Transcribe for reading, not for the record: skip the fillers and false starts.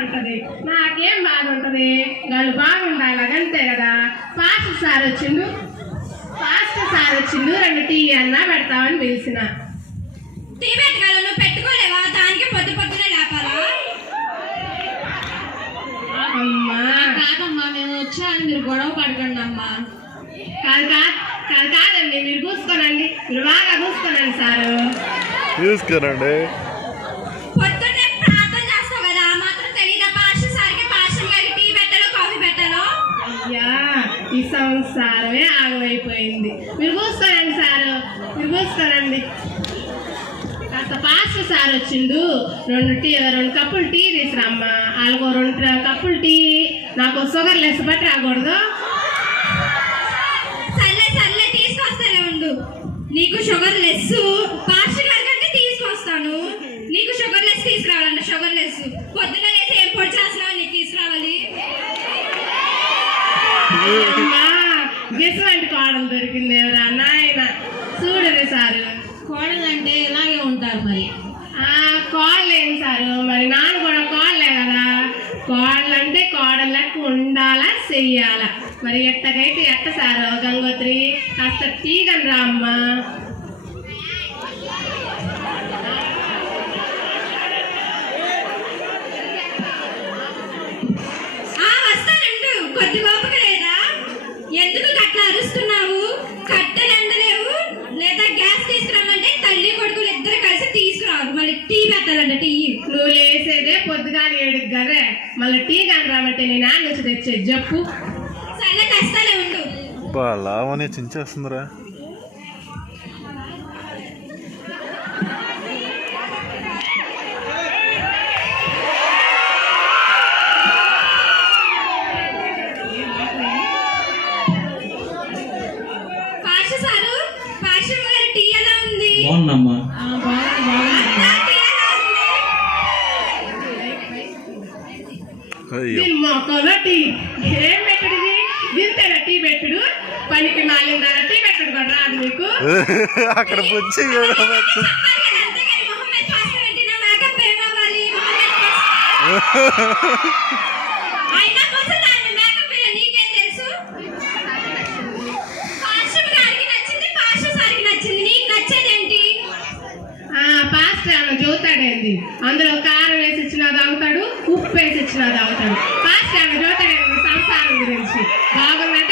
ఉంటది. నాకేం బాధ ఉంటది, వాళ్ళు బాగుండాలి అంతే కదా. పాస్టర్ సార్ వచ్చిండు 2 టీ అన్నా పెడతామని పిలిచిన. టీ పెట్టగల నువ్వు పెట్టుకోలేవా? దానికి పొద్దు పొద్దునే లేపాలా? అమ్మా కాదమ్మా, మేము వచ్చాను, మీరు గొడవ పడకండి అమ్మా. కాదండి, మీరు చూసుకోనండి, మీరు బాగా చూసుకోనండి సారు. చూసుకోనండి. పొద్దున్నే ప్రార్థన చేస్తావు కదా, ఆ మాత్రం తెలీదా? పాస్టర్ సార్కి పాస్టర్ గారికి టీ పెట్టాలో కాఫీ పెట్టాలో? అయ్యా ఈ సంసారమే ఆగమైపోయింది. మీరు చూసుకోనండి సారు, మీరు చూసుకోనండి. కాస్త పాస్టర్ సార్ వచ్చిండు 2 కప్పులు టీ తీసురమ్మా. వాళ్ళకు 2 కప్పులు టీ, నాకు షుగర్ లెస్ బట్టి రాకూడదు. సర్లే తీసుకొస్తానే ఉండు. నీకు షుగర్ లెస్, పాస్టర్ గారి కంటే తీసుకొస్తాను. నీకు షుగర్ లెస్ తీసుకురావాలంట. షుగర్ లెస్ పొద్దున్న లేసి ఏం పొడి చేస్తున్నావు, నీకు తీసుకురావాలి. గిసువంటి కోడలు దొరికింది ఎవరా నాయన. చూడరు సారు, కోడలు అంటే ఇలాగే ఉంటారు మరి. కోడలు ఏం సారు, మరి నాన్న కూడా కోడలే కదా. కోడలు అంటే కోడలు లెక్క ఉండాలా, చెయ్యాలా. మరి ఎట్టకైతే ఎట్ట సారు. గంగోత్రి కాస్త టీగని రా అమ్మా. వస్తానండు, కొద్ది ఓపిక లేదా? ఎందుకు గట్లా అరుస్తున్నావు? కట్టెలు ఎండలేవు లేదా? గ్యాస్ తీసుకురామంటే తల్లి కొడుకులు ఇద్దరు కలిసి తీసుకురావు. మళ్ళీ టీ పెట్టాలంట. టీ నువ్వు లేసేదే పొద్దుగాని 7 గదే, మళ్ళీ టీ కాని రామంటే నేను ఆ నుంచి తెచ్చేది చెప్పు. సరే తెస్తానే ఉండు. లావని చించేస్తుందిరా. పాస్టర్ గారి టీ ఎలా ఉంది? బాగుందమ్మా. మొక్కలో టీ ఏం పెట్టుడిది? దీంతేనా టీ పెట్టుడు? పనికి మాలిన టీ పెట్టుడు కూడా రాదు మీకు. అక్కడ వచ్చి పాస్టర్ ఏమన్నా చూతాడేంది? అందులో కారం వేసి ఇచ్చినా తాగుతాడు, ఉప్పు వేసి ఇచ్చినా తాగుతాడు. పాస్టర్ ఏమన్నా చూతాడేంది సంసారం గురించి?